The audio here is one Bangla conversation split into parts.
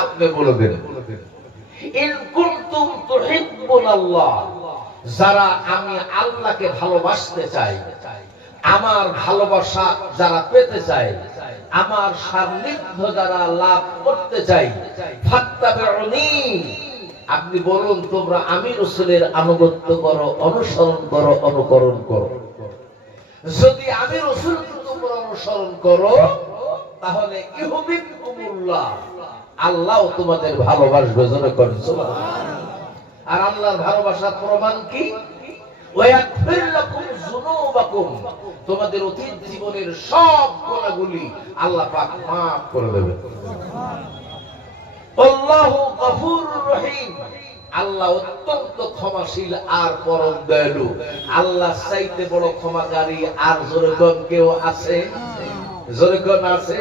আপনি বলে দেন ইন কুনতুম তুহিব্বুনাল্লাহ, যারা আমি আল্লাহকে ভালোবাসতে চাই, আমার ভালোবাসা যারা পেতে চাই, আমার সান্নিধ্য যারা লাভ করতে চাই, ফাত্তাবিউনি, আপনি বলুন তোমরা আমি রাসূলের আনুগত্য করো, অনুসরণ করো, অনুকরণ করো। যদি আমি রাসূলকে তোমরা অনুসরণ করো তাহলে ইউহিব্বুকুমুল্লাহ, আল্লাহ তোমাদের ভালোবাসবে। জোরে করে সুবহানাল্লাহ। আর আল্লাহর ভালোবাসার প্রমাণ কি? ওয়ায়াগফির লাকুম যুনুবাকুম, তোমাদের অতীত জীবনের সব গুনাহগুলি আল্লাহ পাক maaf করে দেবেন। আল্লাহু গফুরুর রহিম, আল্লাহ অত্যন্ত ক্ষমাশীল আর পরম দয়ালু। আল্লাহ চাইতে বড় ক্ষমাকারী আর জোরে কোন কেউ আছে? জোরে কোন আছে?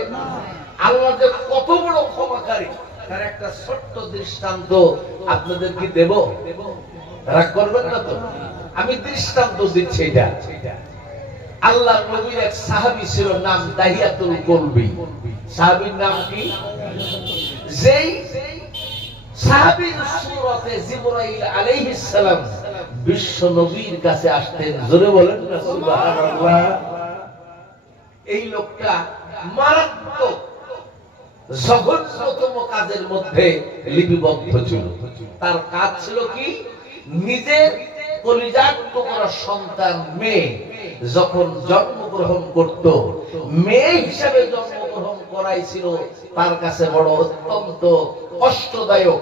আল্লাহ যে কত বড় ক্ষমাকারী তার একটা ছোট্ট দৃষ্টান্ত আপনাদের কি দেব? রাগ করবেন না তো? আমি দৃষ্টান্ত দিচ্ছি। এটা আল্লাহর নবীর এক সাহাবী ছিল, নাম দাহিয়াতুল কলবি। সাহাবীর নাম কি? যেই সাহাবীর সূরতে জিবরাইল আলাইহিস সালাম বিশ্ব নবীর কাছে আসতেন। জোরে বলেন না সুবহানাল্লাহ। এই লোকটা মারাত্মক জঘন্যতম কাজের মধ্যে লিপিবদ্ধ ছিল। তার কাজ ছিল কি? নিজের কলিজার টুকরা সন্তান মেয়ে যখন জন্মগ্রহণ করত, মেয়ে হিসাবে জন্মগ্রহণ করাইছিল তার কাছে বড় অত্যন্ত কষ্টদায়ক।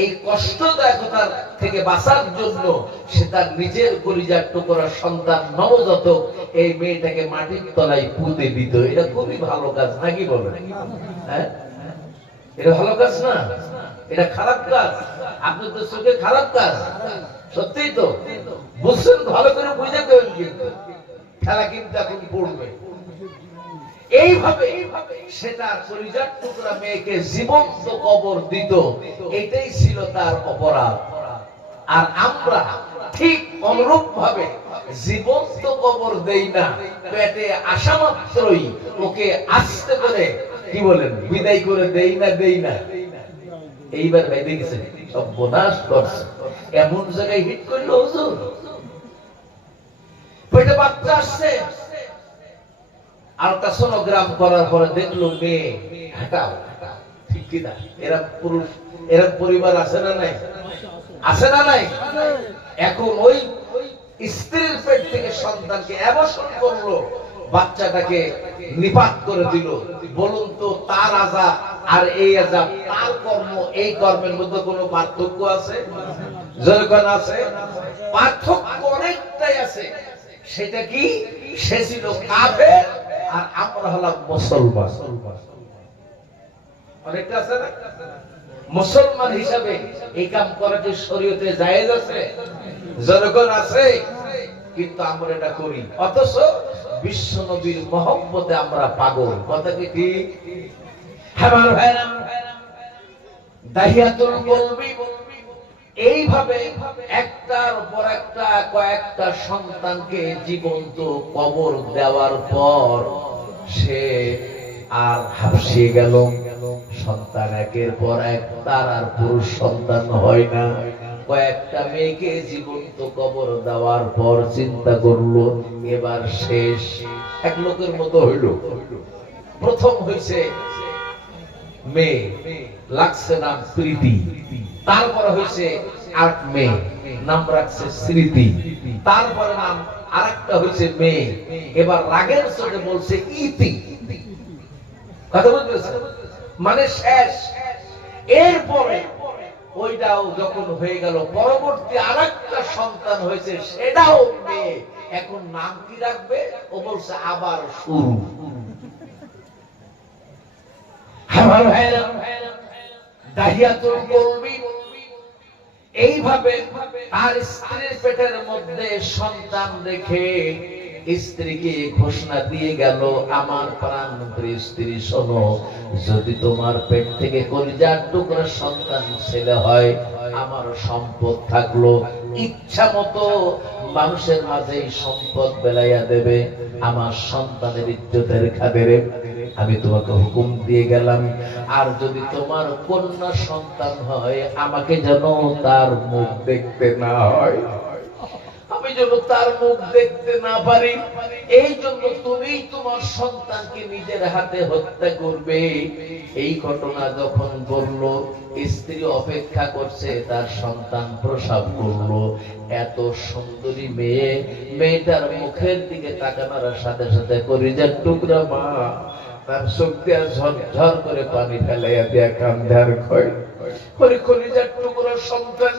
এই কষ্টদায়কতার থেকে বাঁচার জন্য সে তার নিজের কলিজার টুকরা সন্তান নবজাতক এই মেয়েটাকে মাটির তলায় পুঁতে দিত। এটা খুবই ভালো কাজ, নাকি বলেন? হ্যাঁ, এটা ভালো কাজ না? এটা খারাপ কাজ? আপনাদের চোখে খারাপ কাজ? সত্যিই তো বুঝছেন, ভালো করে বুঝে দেবেন, কিন্তু খেলা কিন্তু এখন পড়বে। এইভাবে সেটা কলিজার টুকরা মেয়েকে জীবন্ত কবর দিত, এটাই ছিল তার অপরাধ। আর আমরা ঠিক অনুরূপ ভাবে জীবন্ত কবর দেই না, পেটে আসা মাত্রই ওকে আস্তে করে কি বলেন বিদায় করে দেই না, দেই না। এইবার ভাই দেখেছেন সব বোনাস করছে, এমন জায়গায় হিট করলো হুজুর, পেটে বাচ্চা আসছে, আল্ট্রাসোনোগ্রাম করার পরে দেখলো মেয়ে। হাঁটাও, ঠিক কিনা? এরা পুরুষ, এরা পরিবার আছে না নাই? আছে না নাই? এখন ওই স্ত্রীর পেট থেকে সন্তানকে অ্যাবর্শন করলো, বাচ্চাটাকে নিপাত করে দিল। বলুন তো তার আযাব আর এই আযাব, তার কর্ম এই কর্মের মধ্যে কোনো পার্থক্য আছে? যখন আছে, পার্থক্য অনেকটাই আছে। সেটা কি? সে ছিল কাফের আর আমরা হলাম মুসলমান। অনেকটা আছে না? মুসলমান হিসাবে এই কাম করা কি শরীয়তে জায়েজ আছে? যখন আছে, কিন্তু আমরা এটা করি। অথচ বিশ্ব নবীর মহব্বতে আমরা পাগল। কথা কি ঠিক? আমার ভাইরা, দাহিয়াতুল কলবি এইভাবে একটার পর একটা কয়েকটা সন্তানকে জীবন্ত কবর দেওয়ার পর সে আর হাঁপিয়ে গেল। সন্তান একের পর এক, তার আর পুরুষ সন্তান হয় না। কয়েকটা মেয়েকে জীবন্ত কবর দেওয়ার পর চিন্তা করলো এবার শেষ। এক লোকের মতো হইল। প্রথম হইছে মেয়ে, লাগছে নাম প্রীতি। তারপরে হইছে আট মেয়ে, নাম রাখছে স্মৃতি। তারপরে নাম আরেকটা হইছে মেয়ে, এবার রাগের সাথে বলছে ইতি। কথা বুঝতেছেন? মানে শেষ। এরপরে ওইটাও যখন হয়ে গেল, পরবর্তী আরেকটা সন্তান হয়েছে, সেটাও মেয়ে। এখন নাম কি রাখবে? ও বলছে আবার শুরু। আমার ভাইরা, দাহিয়াতুল কলবি এইভাবে তার স্ত্রীর পেটের মধ্যে সন্তান রেখে স্ত্রীকে ঘোষণা দিয়ে গেল, আমার প্রাণপ্রিয় স্ত্রী শোনো, যদি তোমার পেট থেকে কলিজার টুকরা সন্তান ছেলে হয়, আমার সম্পদ থাকলো, ইচ্ছা মতো মানুষের মাঝে সম্পদ বেলাইয়া দেবে, আমার সন্তানের ইজ্জতের খাতিরে আমি তোমাকে হুকুম দিয়ে গেলাম, আর যদি তোমার কন্যা সন্তান হয় আমাকে যেন তার মুখ দেখতে না হয়, আমি যেন তার মুখ দেখতে না পারি। এই জন্য তুমি তোমার সন্তানকে নিজের হাতে হত্যা করবে। এই ঘটনা যখন বললো, স্ত্রী অপেক্ষা করছে, তার সন্তান প্রসব করলো। এত সুন্দরী মেয়ে, মেয়েটার মুখের দিকে তাকানোর সাথে সাথে কলিজার টুকরা মা তার চোখ দিয়া ঝরঝর করে পানি ফেলাইয়া দিয়া কান্দার কয়, কলিজার টুকরা সন্তান,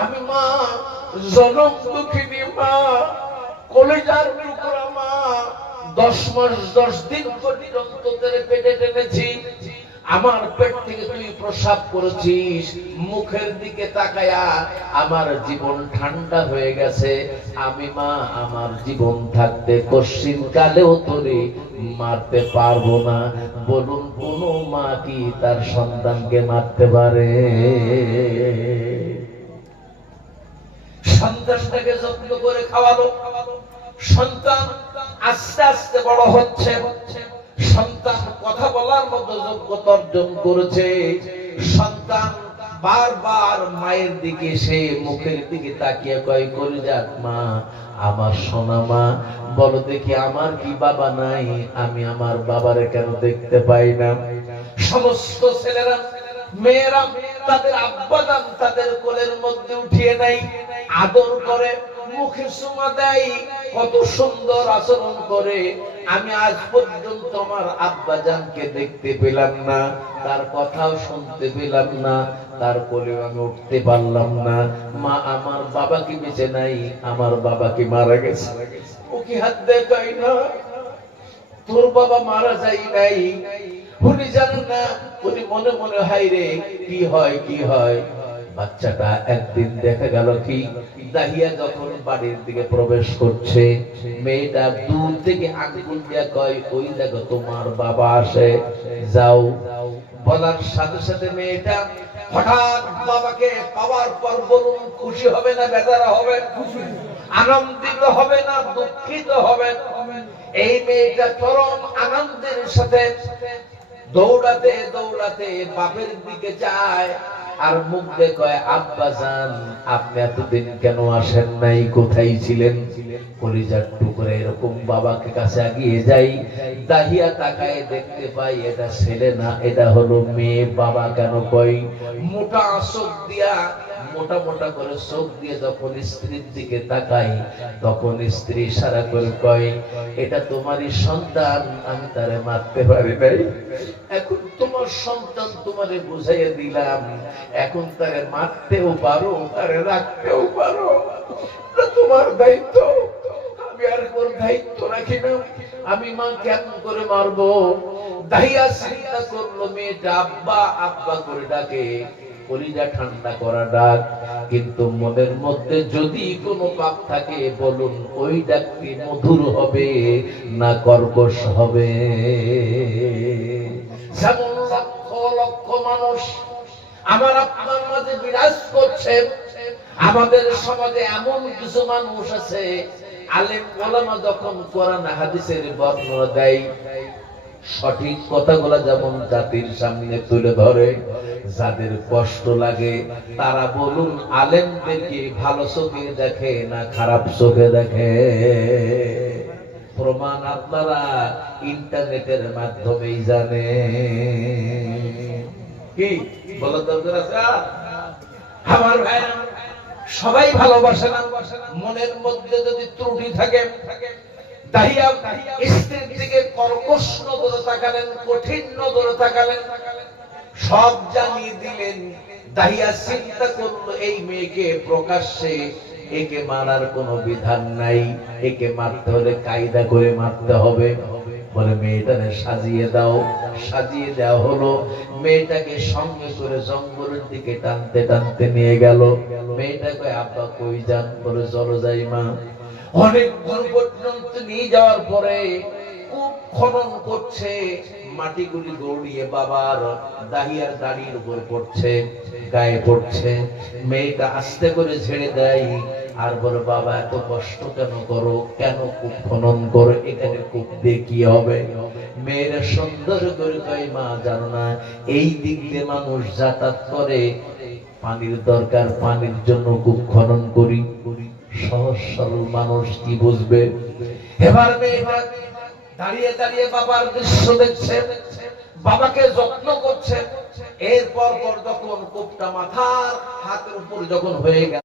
আমি মা, জনম দুঃখিনী মা, কলিজার টুকরা মা, 10 মাস 10 দিন পর্যন্ত তোদের পেটে টেনেছি, আমার পেট থেকে তুই প্রসাব করেছিস, মুখের দিকে তাকায়া আমার জীবন ঠান্ডা হয়ে গেছে। আমি মা, আমার জীবন থাকতে কশিন কালেও তোরে মারতে পারবো না। বলুন, কোন মা কি তার সন্তানকে মারতে পারে? সন্তানটাকে যত্ন করে খাওয়ালো, সন্তান আস্তে আস্তে বড় হচ্ছে, সন্তান কথা বলার মতো যোগ্যতা অর্জন করেছে। সন্তান বারবার মায়ের দিকে, সে মুখের দিকে তাকিয়ে কয়, কলিজার মা, আমার সোনা মা, বলো দেখি আমার কি বাবা নাই? আমি আমার বাবারে কেন দেখতে পাই না? সমস্ত ছেলেরা মেয়েরা তাদের আব্বাজান তাদের কোলের মধ্যে উঠিয়ে নেয়, আদর করে, মুখে চুমা দেয়, কত সুন্দর আচরণ করে। আমি আজ পর্যন্ত আমার আব্বাজানকে দেখতে পেলাম না, তার কথাও শুনতে পেলাম না, তার কোলে আমি উঠতে পারলাম না। মা, আমার বাবা কি বেঁচে নাই? আমার বাবা কি মারা গেছে? ও কি হাত দেখাই না, তোর বাবা মারা যাই নাই। উনি জানেন না, উনি মনে মনে হাই রে, কি হয় কি হয়। বাচ্চাটা একদিন দেখা গেল কি, দাহিয়া যখন বাড়ির দিকে প্রবেশ করছে, মেয়েটা দূর থেকে আঙ্গুল দিয়া কয়, ওই দেখো তোমার বাবা আসে, যাও। বলার সাথে সাথে মেয়েটা হঠাৎ বাবাকে পাওয়ার পর বলুন, খুশি হবে না বেচারা হবে? আনন্দিত হবে না দুঃখিত হবে? এই মেয়েটা চরম আনন্দের সাথে দৌড়াতে দৌড়াতে বাপের দিকে যায়, আর মুখ দিয়ে কয়, আব্বাজান, আপনি এতদিন কেন আসেন নাই? কোথায় ছিলেন? কলিজার টুকরা এরকম বাবাকে কাছে এগিয়ে যাই, দাহিয়া তাকায় দেখতে পাই এটা ছেলে না, এটা হলো মেয়ে। বাবা কেন কই? মোটা চোখ দিয়া, মোটা মোটা করে চোখ দিয়ে যখন স্ত্রীর দিকে তাকাই, তখন স্ত্রী ইশারা করে কয়, এটা তোমারই সন্তান, আমি তারে মারতে পারি নাই। এখন তোমার সন্তান, তোমারে বুঝাইয়া দিলাম, এখন তারে মারতেও পারো, তারে রাখতেও পারো, তোমার দায়িত্ব। আমি আর কোন দায়িত্ব রাখি না। আমি মা কেমন করে মারবো? দাহিয়া চিন্তা করলো, মেয়েটা আব্বা আব্বা করে ডাকে, কলিজা ঠান্ডা করা ডাক, কিন্তু মনের মধ্যে যদি কোনো পাপ থাকে, বলুন ওই ডাকটি মধুর হবে না কর্কশ হবে? যেমন লক্ষ লক্ষ মানুষ আমার আপনার মাঝে বিরাজ করছে, আমাদের সমাজে এমন কিছু মানুষ আছে, আলেম ওলামা যখন কোরআন হাদিসের বর্ণনা দেয়, সঠিক কথাগুলো যেমন জাতির সামনে তুলে ধরে, যাদের কষ্ট লাগে তারা বলুন আলেমদেরকে ভালো চোখে দেখে না খারাপ চোখে দেখে? প্রমাণ আপনারা ইন্টারনেটের মাধ্যমেই জানে। কি বলো দরকার আছে? আমার ভাই, সবাই ভালোবাসে না। মনের মধ্যে যদি ত্রুটি থাকে, দাহিয়া স্ত্রীর দিকে কর্কশ নজরে তাকালেন, কঠিন নজরে তাকালেন, সব জানিয়ে দিলেন। দাহিয়া চিন্তা করলো, এই মেয়েকে প্রকাশ্যে একে মারার কোনো বিধান নাই, একে মারতে হলে কায়দা করে মারতে হবে। বলে মেয়েটাকে সাজিয়ে দাও। সাজিয়ে দেওয়া হলো। মেয়েটাকে সঙ্গে করে জঙ্গলের দিকে টানতে টানতে নিয়ে গেল। মেয়েটাকে আব্বা কই যান? বলে চলো যাই মা। অনেক দূর পর্যন্ত নিয়ে যাওয়ার পরে খুব খনন করছে, মাটিগুলি গড়িয়ে বাবার দাহিয়ার দাড়ির উপর পড়ছে, গায়ে পড়ছে। মেয়েটা আস্তে করে ছেড়ে দেয়, আর বলে বাবা এত কষ্ট কেন করো, কেন কূপ খনন করো, এখানে কূপ দিয়ে কি হবে? মেয়েরা সুন্দর করে কয় মা জানো না এই দিক দিয়ে মানুষ যাতায়াত করে, পানির দরকার, পানির জন্য কূপ খনন করি। সহজ সরল মানুষ কি বুঝবে? এবার মেয়েটা দাঁড়িয়ে দাঁড়িয়ে বাবার দৃশ্য দেখছে, বাবাকে যত্ন করছে। এরপর যখন কূপটা মাথার হাতের উপর যখন হয়ে গেল,